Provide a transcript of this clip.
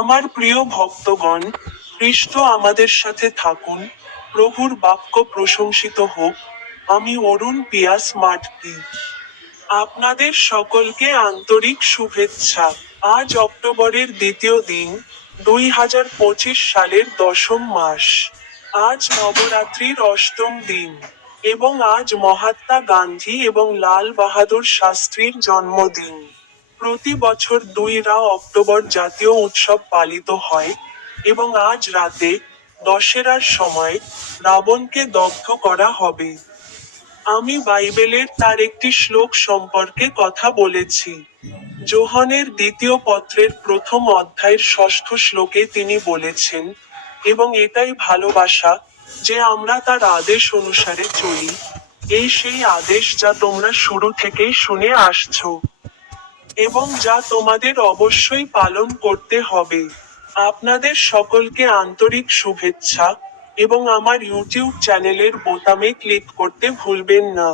আমার প্রিয় ভক্তগণ খ্রিস্ট আমাদের সাথে থাকুন, প্রভুর বাক্য প্রশংসিত হোক, আমি অরুণ পিয়াস মাটকি আপনাদের সকলকে আন্তরিক শুভেচ্ছা। আজ অক্টোবরের দ্বিতীয় দিন, দুই হাজার পঁচিশ সালের দশম মাস। আজ নবরাত্রির অষ্টম দিন এবং আজ মহাত্মা গান্ধী এবং লাল বাহাদুর শাস্ত্রীর জন্মদিন। প্রতি বছর দুইরা অক্টোবর জাতীয় উৎসব পালিত হয় এবং আজ রাতে দশেরার সময় রাবণকে দগ্ধ করা হবে। আমি বাইবেলের তার একটি শ্লোক সম্পর্কে কথা বলেছি। যোহনের দ্বিতীয় পত্রের প্রথম অধ্যায়ের ষষ্ঠ শ্লোকে তিনি বলেছেন, এবং এটাই ভালোবাসা যে আমরা তার আদেশ অনুসারে চলি। এই সেই আদেশ যা তোমরা শুরু থেকেই শুনে আসছো। এবং যা তোমাদের অবশ্যই পালন করতে হবে। আপনাদের সকলকে আন্তরিক শুভেচ্ছা এবং আমার ইউটিউব চ্যানেলের বোতামে ক্লিক করতে ভুলবেন না।